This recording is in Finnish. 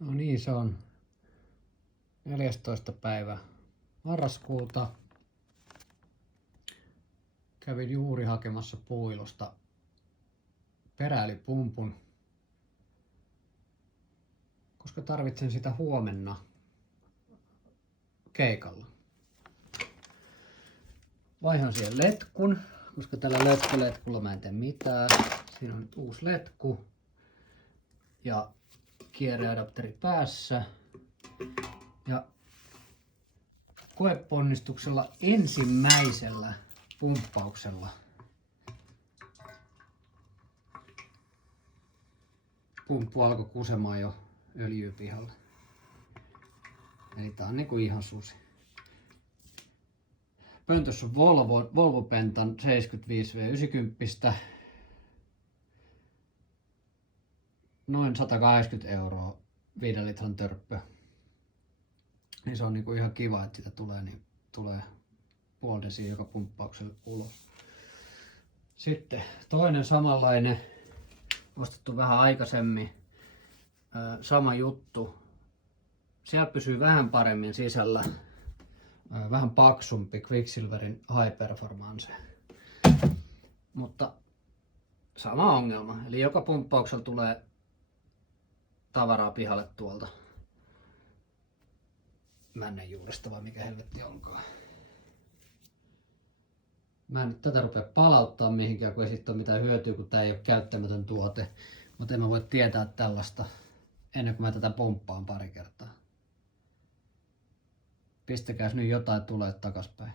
No niin, se on 14. päivä marraskuuta. Kävin juuri hakemassa puilosta perälipumpun, koska tarvitsen sitä huomenna keikalla. Vaihan siihen letkun, koska tällä letkulla mä en tee mitään. Siinä on nyt uusi letku ja kierreadapteri päässä. Ja koeponnistuksella ensimmäisellä pumppauksella pumppu alkoi kusemaan jo öljyä pihalle. Eli tää on niinku ihan susi. Pöntössä on Volvo Pentan 75V90. Noin 180 € 5 litran törppö. Niin se on niinku ihan kiva, että sitä tulee puoli desiä joka pumppaukselle ulos. Sitten toinen samanlainen, ostettu vähän aikaisemmin, sama juttu. Siellä pysyy vähän paremmin sisällä, vähän paksumpi Quicksilverin High Performance. Mutta sama ongelma, eli joka pumppauksella tulee tavaraa pihalle tuolta männenjuuresta vai mikä helvetti onkaan. Mä en nyt tätä rupea palauttaa mihinkään, kun ei siitä ole mitään hyötyä, kun tää ei ole käyttämätön tuote. Mutta en mä voi tietää tällaista ennen kuin mä tätä pumppaan pari kertaa. Pistäkääs nyt jotain tulee takaspäin.